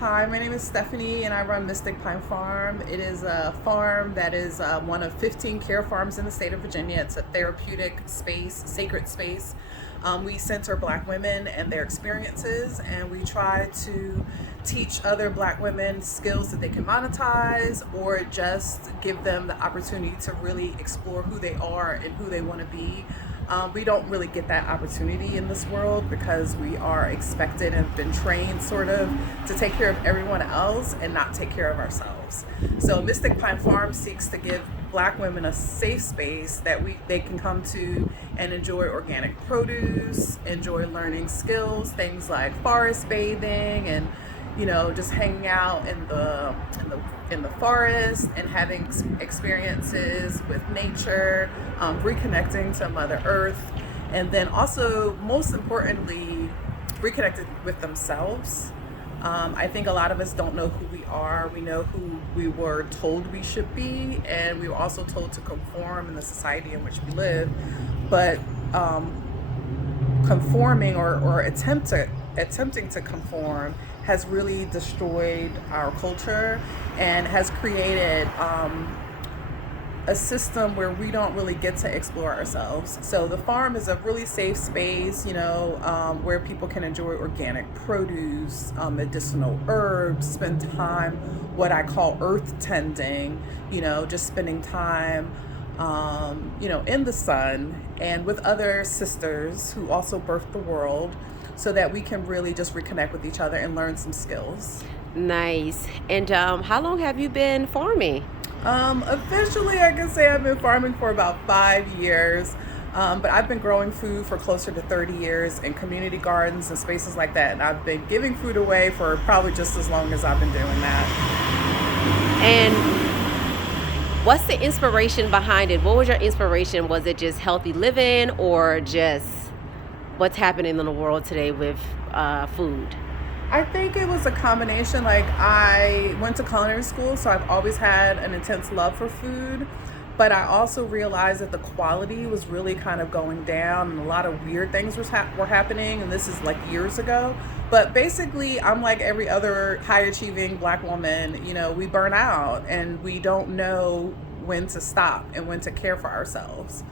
Hi, my name is Stephanie and I run Mystic Pine Farm. It is a farm that is one of 15 care farms in the state of Virginia. It's a therapeutic space, sacred space. We center Black women and their experiences, and we try to teach other Black women skills that they can monetize or just give them the opportunity to really explore who they are and who they want to be. We don't really get that opportunity in this world because we are expected and been trained sort of to take care of everyone else and not take care of ourselves. So Mystic Pine Farm seeks to give Black women a safe space that they can come to and enjoy organic produce, enjoy learning skills, things like forest bathing and just hanging out in the forest and having experiences with nature, reconnecting to Mother Earth, and then also, most importantly, reconnected with themselves. I think a lot of us don't know who we are. We know who we were told we should be, and we were also told to conform in the society in which we live. But conforming or attempting to conform has really destroyed our culture and has created a system where we don't really get to explore ourselves. So the farm is a really safe space, where people can enjoy organic produce, medicinal herbs, spend time, what I call earth tending, just spending time, in the sun and with other sisters who also birthed the world so that we can really just reconnect with each other and learn some skills. Nice. And how long have you been farming? Officially, I can say I've been farming for about 5 years, but I've been growing food for closer to 30 years in community gardens and spaces like that. And I've been giving food away for probably just as long as I've been doing that. And what's the inspiration behind it? What was your inspiration? Was it just healthy living or just what's happening in the world today with food? I think it was a combination. Like, I went to culinary school, so I've always had an intense love for food. But I also realized that the quality was really kind of going down, and a lot of weird things were happening. And this is like years ago. But basically, I'm like every other high achieving Black woman. We burn out and we don't know when to stop and when to care for ourselves.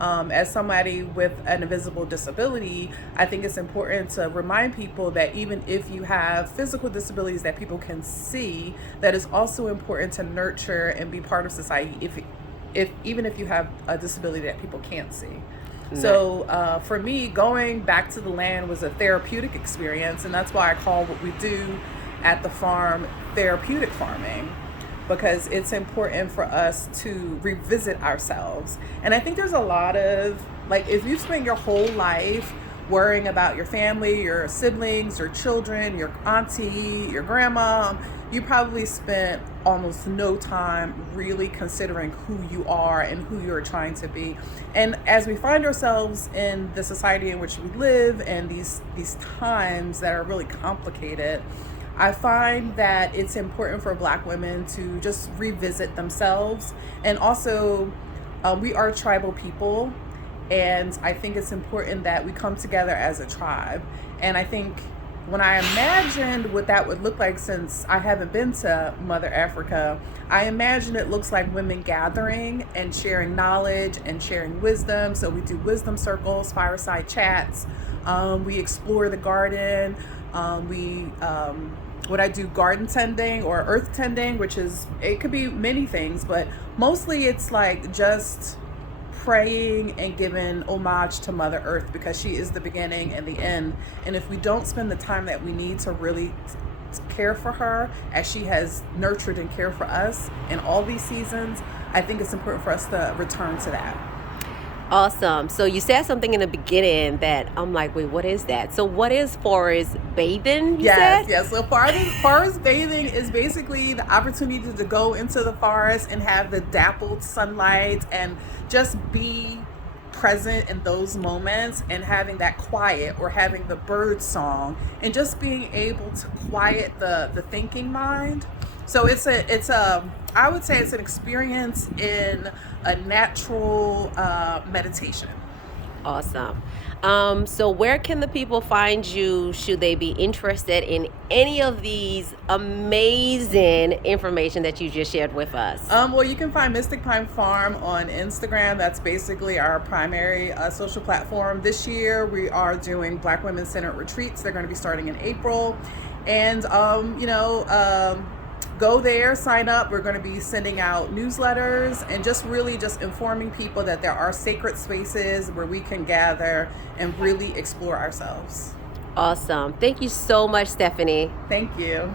As somebody with an invisible disability, I think it's important to remind people that even if you have physical disabilities that people can see, that it's also important to nurture and be part of society even if you have a disability that people can't see. So for me, going back to the land was a therapeutic experience, and that's why I call what we do at the farm therapeutic farming, because it's important for us to revisit ourselves. And I think there's a lot of, like, if you spend your whole life worrying about your family, your siblings, your children, your auntie, your grandma, you probably spent almost no time really considering who you are and who you're trying to be. And as we find ourselves in the society in which we live and these times that are really complicated, I find that it's important for Black women to just revisit themselves. And also, we are tribal people, and I think it's important that we come together as a tribe. And I think when I imagined what that would look like, since I haven't been to Mother Africa, I imagine it looks like women gathering and sharing knowledge and sharing wisdom. So we do wisdom circles, fireside chats. We explore the garden. What I do garden tending or earth tending, it could be many things, but mostly it's like just praying and giving homage to Mother Earth, because she is the beginning and the end. And if we don't spend the time that we need to really care for her as she has nurtured and cared for us in all these seasons, I think it's important for us to return to that. Awesome. So you said something in the beginning that I'm like, wait, what is that? So what is forest bathing, you said? Yes. So forest bathing is basically the opportunity to go into the forest and have the dappled sunlight and just be present in those moments, and having that quiet or having the bird song and just being able to quiet the thinking mind. So I would say it's an experience in a natural meditation. Awesome. So where can the people find you should they be interested in any of these amazing information that you just shared with us? Well, you can find Mystic Pine Farm on Instagram. That's basically our primary social platform. This year, we are doing Black Women Centered retreats. They're going to be starting in April, and go there, sign up. We're going to be sending out newsletters and just really just informing people that there are sacred spaces where we can gather and really explore ourselves. Awesome. Thank you so much, Stephanie. Thank you.